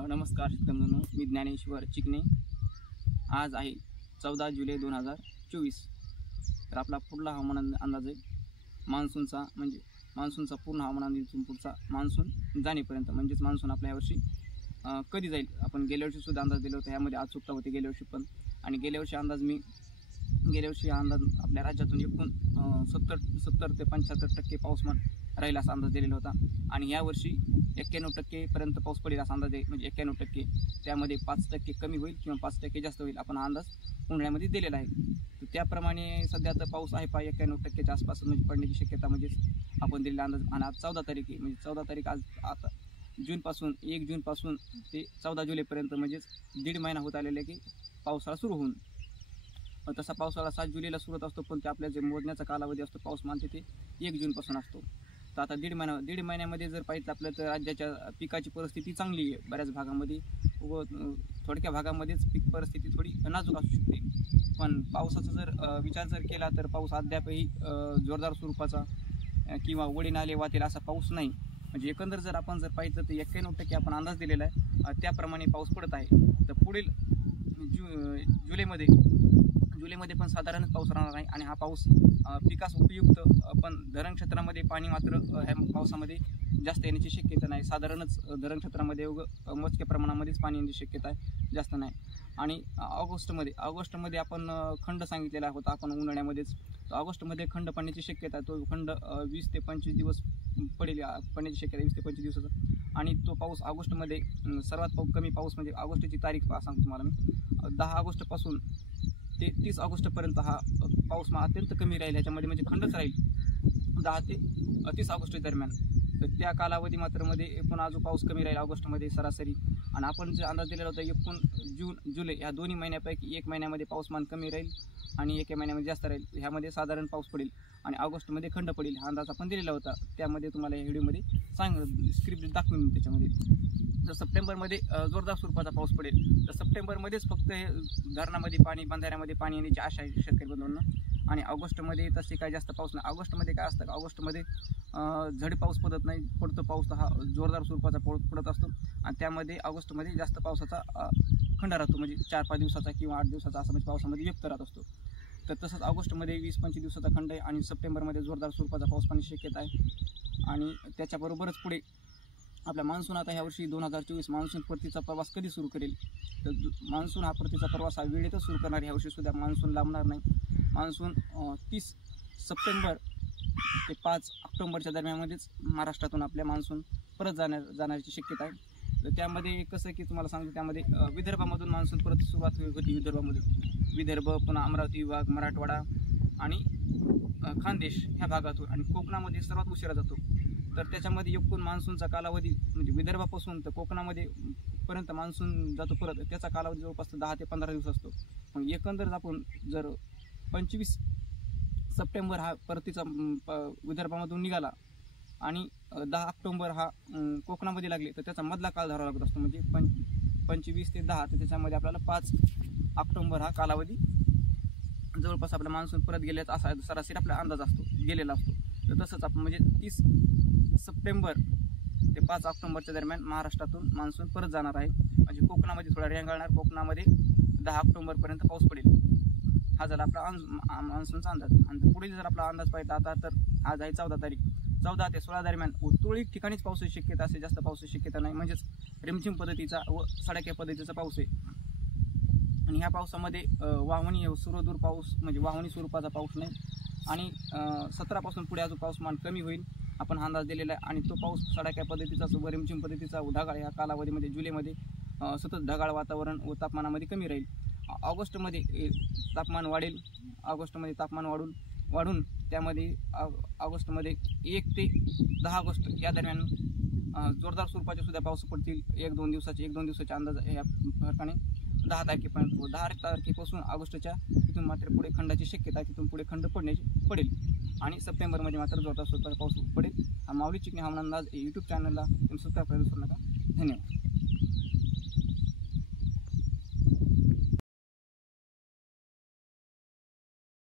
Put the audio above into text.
नमस्कार शेतकऱ्यांनो, मी ज्ञानेश्वर चिकणे। आज आहे 14 जुलै 2024। तर आपला पुढला हवामान अंदाज आहे मान्सूनचा, म्हणजे मान्सूनचा पूर्ण हवामान अंदाज पुढचा मान्सून जाणेपर्यंत, म्हणजेच मान्सून आपल्या यावर्षी कधी जाईल। आपण गेल्या वर्षी सुद्धा अंदाज दिला होता, यामध्ये अचूकता होती गेल्या वर्षी पण। आणि गेल्या वर्षी अंदाज आपल्या राज्यातून एकूण 70 ते 75% पाऊसमान राहील असा अंदाज दिलेला होता। आणि यावर्षी 91% पर्यंत पाऊस पडेल असा अंदाज आहे, म्हणजे 91%। त्यामध्ये 5% कमी होईल किंवा 5% जास्त होईल, आपण अंदाज उन्हाळ्यामध्ये दिलेला आहे। तर त्याप्रमाणे सध्या तर पाऊस आहे 91%च्या आसपास म्हणजे पडण्याची शक्यता, म्हणजेच आपण दिलेला अंदाज। आणि आज 14 तारीख आहे, म्हणजे 14 तारीख आज आता 1 जूनपासून ते 14 जुलैपर्यंत, म्हणजेच दीड महिना होत आलेला आहे की पावसाळा सुरू होऊन। तसा पावसाळा 7 जुलैला सुरुवात असतो, पण ते आपल्या जे मोजण्याचा कालावधी असतो पाऊसमान ते 1 जूनपासून असतो। तर आता दीड महिन्यामध्ये जर पाहिजे आपलं, तर राज्याच्या पिकाची परिस्थिती चांगली आहे बऱ्याच भागामध्ये, व थोडक्या भागामध्येच पीक परिस्थिती थोडी नाजूक असू शकते। पण पावसाचा जर विचार जर केला तर पाऊस अद्यापही जोरदार स्वरूपाचा किंवा ओढे नाले वाहतील असा पाऊस नाही। म्हणजे एकंदर जर आपण पाहिलं तर 91% आपण अंदाज दिलेला आहे, त्याप्रमाणे पाऊस पडत आहे। तर पुढील जुलैमध्ये पण साधारणच पाऊस राहणार आहे। आणि हा पाऊस पिकास उपयुक्त, पण धरण क्षेत्रामध्ये पाणी मात्र ह्या पावसामध्ये जास्त येण्याची शक्यता नाही। साधारणच धरण क्षेत्रामध्ये मोजक्या प्रमाणामध्येच पाणी येण्याची शक्यता आहे, जास्त नाही। आणि ऑगस्टमध्ये आपण खंड सांगितलेला होता आपण उन्हाळ्यामध्येच। तर ऑगस्टमध्ये खंड पडण्याची शक्यता आहे, तो खंड 20 ते 25 दिवस पडण्याची शक्यता आहे, 20 ते 25 दिवसाचा। आणि तो पाऊस ऑगस्टमध्ये सर्वात कमी पाऊस, म्हणजे ऑगस्टची तारीख सांगतो तुम्हाला मी, 10 ऑगस्टपासून ते 30 ऑगस्टपर्यंत हा पाऊस अत्यंत कमी राहील। ह्याच्यामध्ये म्हणजे खंडच राहील 10 ते 30 ऑगस्ट दरम्यान। तर त्या कालावधी मात्र मध्ये एकूण अजून पाऊस कमी राहील ऑगस्टमध्ये सरासरी। आणि आपण जे अंदाज दिलेला होता एकूण जून जुलै ह्या दोन्ही महिन्यापैकी एक महिन्यामध्ये पाऊसमान कमी राहील आणि एका महिन्यामध्ये जास्त राहील। ह्यामध्ये साधारण पाऊस पडेल आणि ऑगस्टमध्ये खंड पडेल, हा अंदाज आपण दिलेला होता। त्यामध्ये तुम्हाला या व्हिडिओमध्ये स्क्रिप्ट दाखवून त्याच्यामध्ये। जर सप्टेंबरमध्ये जोरदार स्वरूपाचा पाऊस पडेल, तर सप्टेंबरमध्येच फक्त हे धरणामध्ये पाणी, बंधाऱ्यामध्ये पाणी येण्याची आशा आहे शेतकरी बंधूंना। आणि ऑगस्टमध्ये तसे काही जास्त पाऊस नाही। ऑगस्टमध्ये काय असतं, ऑगस्टमध्ये झडी पाऊस पडत नाही, पडतो पाऊस हा जोरदार स्वरूपाचा पडत असतो। आणि त्यामध्ये ऑगस्टमध्ये जास्त पावसाचा खंड राहतो, म्हणजे 4-5 दिवसाचा किंवा 8 दिवसाचा असा म्हणजे पावसामध्ये व्यक्त राहत असतो। तर तसंच ऑगस्टमध्ये 20-25 दिवसाचा खंड आहे आणि सप्टेंबरमध्ये जोरदार स्वरूपाचा पाऊस पडण्याची शक्यता आहे। आणि त्याच्याबरोबरच पुढे आपला मान्सून आता ह्यावर्षी 2024 मान्सून परतीचा प्रवास कधी सुरू करेल, तर मान्सून हा परतीचा प्रवास हा वेळेतच सुरू करणार। ह्यावर्षी सुद्धा मान्सून लांबणार नाही। मान्सून 30 सप्टेंबर ते 5 ऑक्टोबरच्या दरम्यानमध्येच महाराष्ट्रातून आपल्या मान्सून परत जाण्याची शक्यता आहे। तर त्यामध्ये कसं की तुम्हाला सांगतो, त्यामध्ये विदर्भामधून मान्सून परत सुरुवात होती। विदर्भ, पुन्हा अमरावती विभाग, मराठवाडा आणि खानदेश ह्या भागातून, आणि कोकणामध्ये सर्वात उशिरा जातो। तर त्याच्यामध्ये एकूण मान्सूनचा कालावधी, म्हणजे विदर्भापासून तर कोकणामध्ये पर्यंत मान्सून जातो परत, त्याचा कालावधी जवळपास 10 ते 15 दिवस असतो। मग एकंदर आपण जर 25 सप्टेंबर हा परतीचा विदर्भामधून निघाला आणि 10 ऑक्टोबर हा कोकणामध्ये लागले, तर त्याचा मधला काळ धरावा लागत असतो, म्हणजे 25 ते 10, तर त्याच्यामध्ये आपल्याला 5 ऑक्टोबर हा कालावधी जवळपास आपला मान्सून परत गेल्याचा असा सरासरी आपला अंदाज असतो, गेलेला असतो। तर तसंच आपण म्हणजे 30 सप्टेंबर ते 5 ऑक्टोबरच्या दरम्यान महाराष्ट्रातून मान्सून परत जाणार आहे, म्हणजे कोकणामध्ये थोडा रेंगाळणार, कोकणामध्ये 10 ऑक्टोबरपर्यंत पाऊस पडेल। हा झाला आपला मान्सूनचा अंदाज। आणि पुढे जर आपला अंदाज पाहिला आता, तर आज आहे 14 तारीख, 14 ते 16 दरम्यान तुरळक ठिकाणीच पावसाची शक्यता असेल, जास्त पावसाची शक्यता नाही, म्हणजेच रिमझिम पद्धतीचा व सडाक्या पद्धतीचा पाऊस आहे। आणि ह्या पावसामध्ये वाहणी सुरदूर पाऊस, म्हणजे वाहणी स्वरूपाचा पाऊस नाही। आणि 17 पासून पुढे अजून पाऊसमान कमी होईल आपण अंदाज दिलेला आहे। आणि तो पाऊस सडाक्या पद्धतीचा व रिमझिम पद्धतीचा ढगाळ ह्या कालावधीमध्ये जुलैमध्ये सतत ढगाळ वातावरण व तापमानामध्ये कमी राहील। ऑगस्टमध्ये तापमान वाढेल, ऑगस्टमध्ये तापमान वाढून त्यामध्ये ऑगस्टमध्ये 1 ते 10 ऑगस्ट या दरम्यान जोरदार स्वरूपाचे सुद्धा पाऊस पडतील। 1-2 दिवसाचे अंदाज या फरकाने 10 तारखेपर्यंत, 10 तारखेपासून ऑगस्टच्या तिथून मात्र पुढे खंडाची शक्यता, तिथून पुढे खंड पडेल। आणि सप्टेंबरमध्ये मात्र जोरदार स्वरूपाचा पाऊस पडेल। हा माऊली चिकणे हवामान अंदाज यूट्यूब चॅनलला तुम्ही सबस्क्राईब करायला विसरू नका। धन्यवाद।